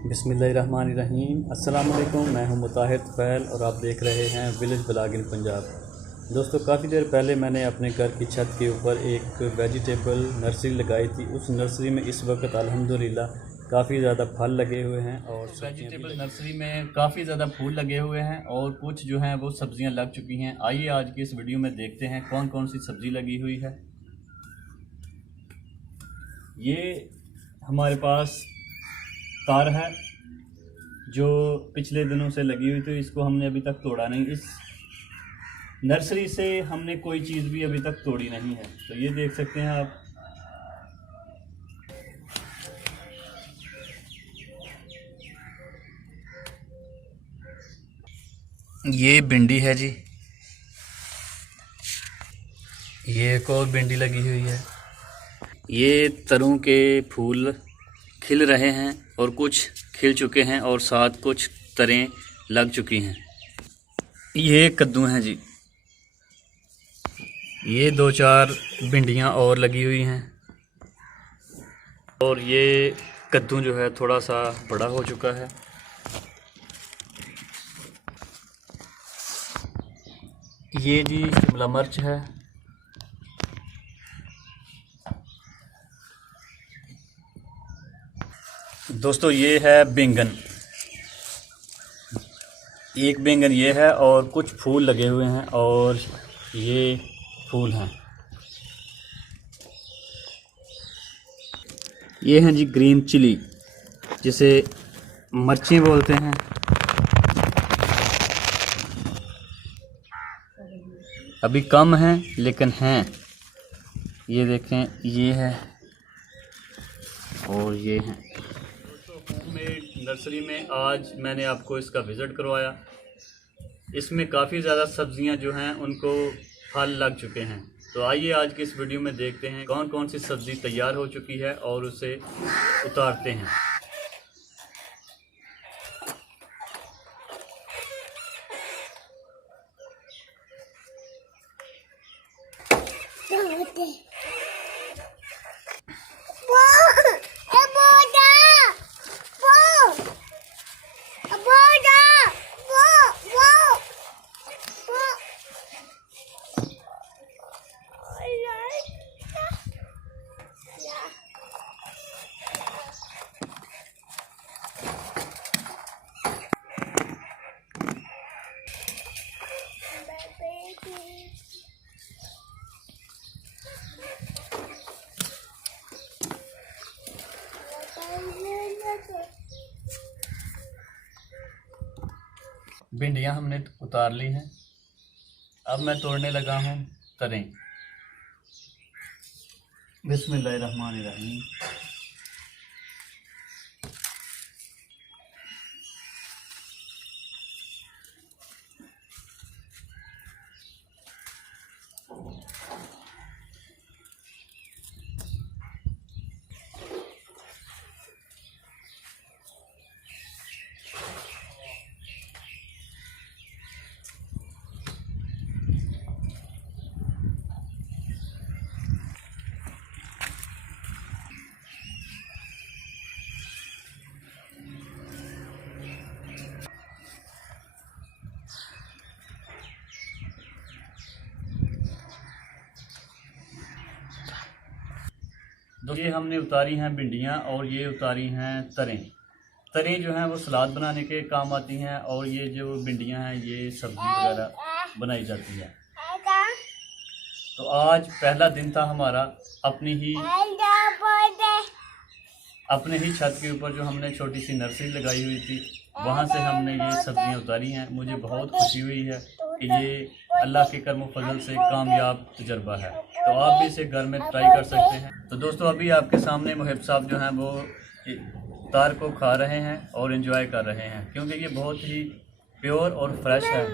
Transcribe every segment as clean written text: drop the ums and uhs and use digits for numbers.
बिस्मिल्लाहिर्रहमानिर्रहीम। अस्सलाम वालेकुम। मैं हूं मुताहिर तुफ़ैल और आप देख रहे हैं विलेज ब्लॉग इन पंजाब। दोस्तों, काफ़ी देर पहले मैंने अपने घर की छत के ऊपर एक वेजिटेबल नर्सरी लगाई थी। उस नर्सरी में इस वक्त अल्हम्दुलिल्लाह काफ़ी ज़्यादा फल लगे हुए हैं और वेजिटेबल नर्सरी में काफ़ी ज़्यादा फूल लगे हुए हैं और कुछ जो हैं वो सब्ज़ियाँ लग चुकी हैं। आइए आज की इस वीडियो में देखते हैं कौन कौन सी सब्ज़ी लगी हुई है। ये हमारे पास तार है जो पिछले दिनों से लगी हुई थी, इसको हमने अभी तक तोड़ा नहीं। इस नर्सरी से हमने कोई चीज़ भी अभी तक तोड़ी नहीं है। तो ये देख सकते हैं आप, ये भिंडी है जी, ये एक और भिंडी लगी हुई है। ये तरों के फूल खिल रहे हैं और कुछ खिल चुके हैं और साथ कुछ तरें लग चुकी हैं। ये कद्दू हैं जी, ये दो चार भिंडियाँ और लगी हुई हैं और ये कद्दू जो है थोड़ा सा बड़ा हो चुका है। ये जी शिमला मिर्च है। दोस्तों, ये है बैंगन, एक बैंगन ये है और कुछ फूल लगे हुए हैं और ये फूल हैं। ये हैं जी ग्रीन चिली, जिसे मिर्चें बोलते हैं। अभी कम हैं लेकिन हैं। ये देखें, ये है और ये हैं। दोस्तों, होममेड नर्सरी में आज मैंने आपको इसका विज़िट करवाया। इसमें काफ़ी ज़्यादा सब्ज़ियां जो हैं उनको फल लग चुके हैं। तो आइए आज की इस वीडियो में देखते हैं कौन कौन सी सब्ज़ी तैयार हो चुकी है और उसे उतारते हैं। भिंडियाँ हमने उतार ली हैं। अब मैं तोड़ने लगा हूँ तरें। बिस्मिल्लाहिर्रहमानिर्रहीम। ये हमने उतारी हैं भिंडियाँ और ये उतारी हैं तरें। तरें जो हैं वो सलाद बनाने के काम आती हैं और ये जो भिंडियाँ हैं ये सब्ज़ी वगैरह बनाई जाती है। तो आज पहला दिन था हमारा अपने ही छत के ऊपर जो हमने छोटी सी नर्सरी लगाई हुई थी, वहाँ से हमने ये सब्ज़ियाँ उतारी हैं। मुझे बहुत खुशी हुई है कि ये अल्लाह के करम फजल से कामयाब तजर्बा है। तो आप भी इसे घर में ट्राई कर सकते हैं। तो दोस्तों, अभी आपके सामने मुहिब साहब जो हैं वो तार को खा रहे हैं और एंजॉय कर रहे हैं, क्योंकि ये बहुत ही प्योर और फ्रेश है।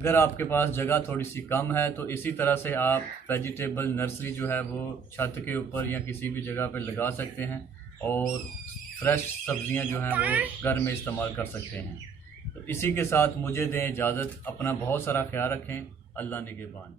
अगर आपके पास जगह थोड़ी सी कम है तो इसी तरह से आप वेजिटेबल नर्सरी जो है वो छत के ऊपर या किसी भी जगह पर लगा सकते हैं और फ्रेश सब्जियां जो हैं वो घर में इस्तेमाल कर सकते हैं। तो इसी के साथ मुझे दें इजाज़त। अपना बहुत सारा ख्याल रखें। अल्लाह निगहबान।